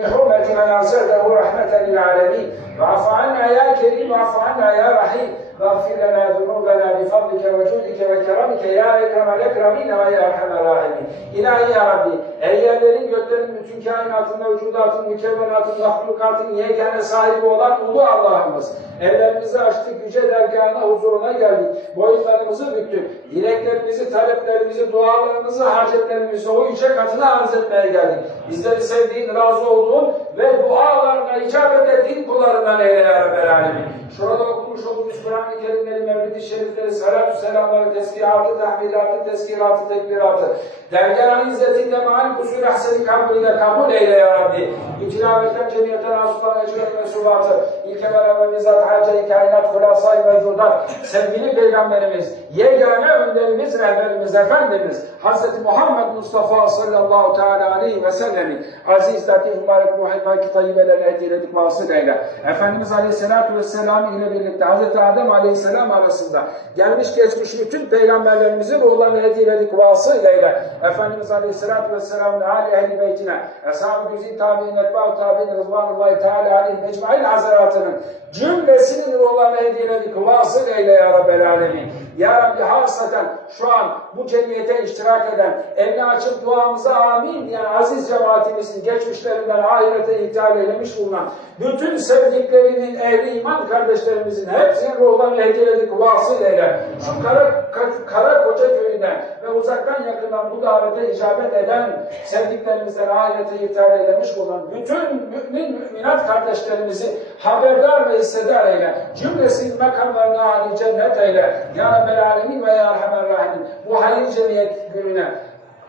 بحرمة من أرسلته رحمة للعالمين. واعف عنا يا كريم واعف عنا يا رحيم. Gafir lana zunubena bi fadlike ve cudike ve keramike ya ekremel ekremin ve ya erhamel rahimin. İlahi ya Rabbi, ey yerlerin, göklerin, bütün kainatın, vücudatın, mükemmelatın, mahlukatın yegane sahibi olan ulu Allah'ımız. Ellerimizi açtık, yüce dergahına, huzuruna geldik. Boyunlarımızı büktük. Dileklerimizi, taleplerimizi, dualarımızı, harcetlerimizi o yüce katına arz etmeye geldik. Bizleri sevdiğin, razı olduğun ve dualarına icabet ettiğin kullarından eyle ya Rabbel Alemin. Şurada okumuş olduğumuz Kur'an-ı Kerimleri, Mevlid-i Şerifleri, salatü selamları, tesbihatı, tahmilatı, tezkiratı, tekbiratı, dergâh-ı izzetinde maal kusur ahseni kabulüyle kabul eyle ya Rabbi. Bu tilavetten cemiyetten asulan ecret mesulatı, ilk evvela ve bizzat hacı kainat hulasay mevcudat, sevgili Peygamberimiz, yegane önderimiz, rehberimiz, Efendimiz, Hz. Muhammed Mustafa sallallahu teala aleyhi ve sellemin aziz, latif, mübarek, ruhi, paki, tayyibelerine hediyelik vasıl eyle. Efendimiz Aleyhisselatü Vesselam ile birlikte Hz. Adem Aleyhisselam arasında gelmiş geçmiş bütün peygamberlerimizin ruhlarını hediyelik vasıl eyle. Efendimiz Aleyhisselatü Vesselam'ın hali ehli beytine, Eshab-ı Güzin tabi'in, etba'u tabi'in, Rızvanullahi Teala aleyhi mecmail hazaratının cümlesinin ruhlarını hediyelik vasıl eyle ya Rabbel Alemin. Ya Rabbi hasaten şu an bu cemiyete iştirak eden, elini açıp duamıza amin diyen aziz cemaatimizin geçmişlerinden ahirete ithal eylemiş bulunan bütün sevdiklerinin ehli iman kardeşlerimizin hepsinin ruhlarını hediyeledik vasıl eyle. Şu kara, kara koca köyünden ve uzaktan yakından bu davete icabet eden sevdiklerimizden ahirete ithal eylemiş bulunan bütün mümin müminat kardeşlerimizi haberdar ve hissedar eyle. Cümlesinin makamlarına âli cennet eyle. Ya Rabbel Alemin ve Ya Erhamer Rahimin. Bu hayır cemiyet gününe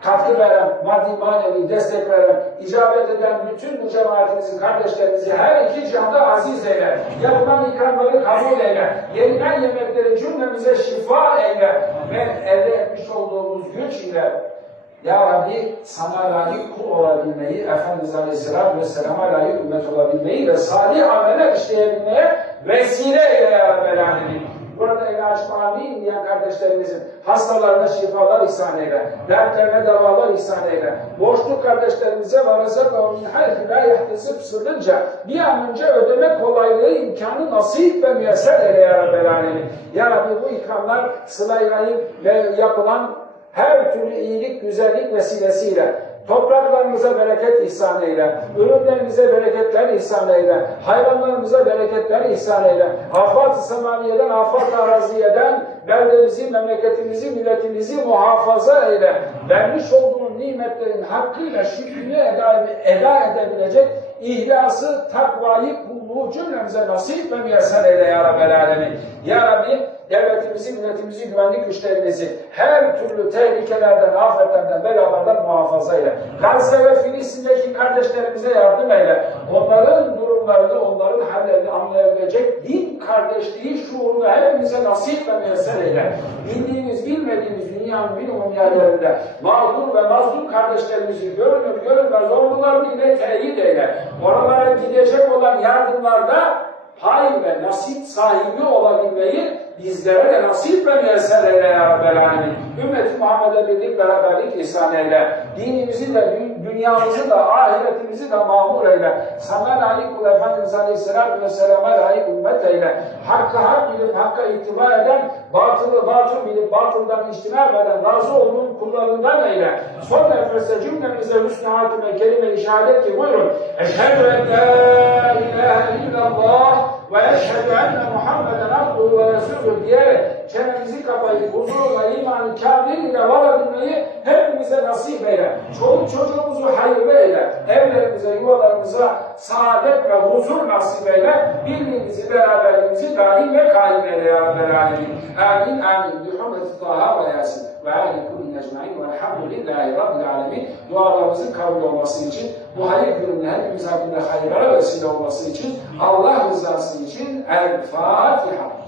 katkı veren, maddi manevi destek veren, icabet eden bütün bu cemaatimizin kardeşlerimizi her iki cihanda aziz eyle. Yapılan ikramları kabul eyle. Yenilen yemekleri cümlemize şifa eyle. Ve elde etmiş olduğumuz güç ile ya Rabbi sana layık kul olabilmeyi, Efendimiz Aleyhisselatü Vesselam'a layık ümmet olabilmeyi ve salih ameller işleyebilmeye vesile eyle ya Alemin. Burada el açma amin diyen kardeşlerimizin hastalarına şifalar ihsan eyle, dertlerine davalar ihsan eyle. Borçlu kardeşlerimize ve razaka min hayfi la yahtesib sırrınca bir an önce ödeme kolaylığı imkanı nasip ve müyesser eyle ya Rabbel Alemin. Ya Rabbi bu ikramlar sıla-i rahim ve yapılan her türlü iyilik, güzellik vesilesiyle topraklarımıza bereket ihsan eyle, ürünlerimize bereketler ihsan eyle, hayvanlarımıza bereketler ihsan eyle, afat-ı semaviyeden, afat-ı araziyeden beldemizi, memleketimizi, milletimizi muhafaza eyle. Vermiş olduğun nimetlerin hakkıyla şükrünü eda, eda edebilecek ihlası, takvayı, kulluğu cümlemize nasip ve müyesser eyle ya Rabbel Alemin. Ya Rabbi, devletimizi, milletimizi, güvenlik güçlerimizi her türlü tehlikelerden, afetlerden, belalardan muhafaza eyle. Gazze ve Filistin'deki kardeşlerimize yardım eyle. Onların durumlarını, onların hallerini anlayabilecek din kardeşliği şuurunu hepimize nasip ve müyesser eyle. Bildiğimiz, bilmediğimiz dünyanın bilumum yerlerinde mağdur ve mazlum kardeşlerimizi görünür, görünmez ordularını ile teyit eyle. Oralara gidecek olan yardımlarda pay ve nasip sahibi olabilmeyi bizlere de nasip müyesser eyle ya Rabbel. Ümmeti Muhammed'e birlik, beraberlik ihsan eyle. Dinimizi de, dünyamızı da, ahiretimizi de mamur eyle. Sana layık kul Efendimiz Aleyhisselatü Vesselam'a layık ümmet eyle. Hakkı hak bilip, hakka itibar eden, batılı batıl bilip, batıldan içtinab eden, razı olduğun kullarından eyle. Son nefeste cümlemize hüsnü hatime, kelime-i şehadet ki buyurun. Eşhedü en la ilahe ve eşhedü enne Muhammeden abduhu ve resulü diyerek çenemizi kapayıp huzurla imanı kamiliyle varabilmeyi hepimize nasip eyle. Çoluk çocuğumuzu hayırlı eyle. Evlerimize, yuvalarımıza saadet ve huzur nasip eyle. Birliğimizi, beraberliğimizi daim ve eyle ya Rabbel Alemin. Amin, amin. Bi hurmeti Taha ve Yasin ve ali kulli ecmain ve elhamdülillahi rabbil alemin. Dualarımızın kabul olması için, bu hayır gününde hepimiz hakkında hayırlara vesile olması için, Allah rızası için El Fatiha.